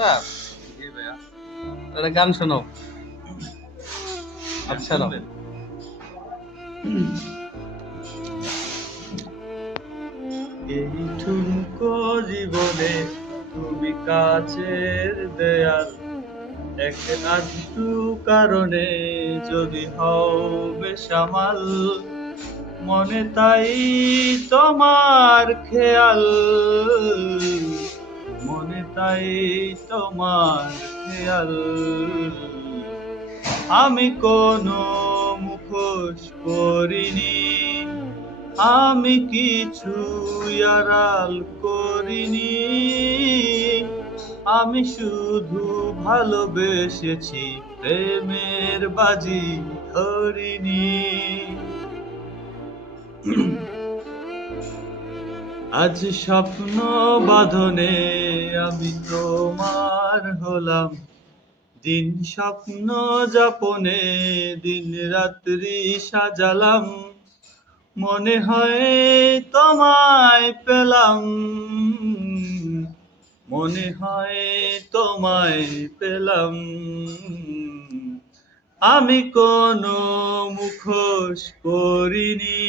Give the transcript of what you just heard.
রাত জি ভাইয়া একটা গান শোনাও আচ্ছা নাও এই ঠুনকো জীবনে তুমি কাছের দেয়াল এক আধটু কারণে যদি হও বেসামাল মনে তাই তোমার খেয়াল মনে তাই তোমার খেয়াল আমি কোনো মুখোশ করিনি আমি কিছু আড়াল করিনি আমি শুধু ভালোবেসেছি প্রেমের বাজি ধরিনি আজ স্বপ্ন বাঁধনে আমি তোমার হলাম দিন স্বপ্ন যাপনে দিন রাত্রি সাজালাম মনে হয় তোমায় পেলাম মনে হয় তোমায় পেলাম আমি কোনো মুখোশ করিনি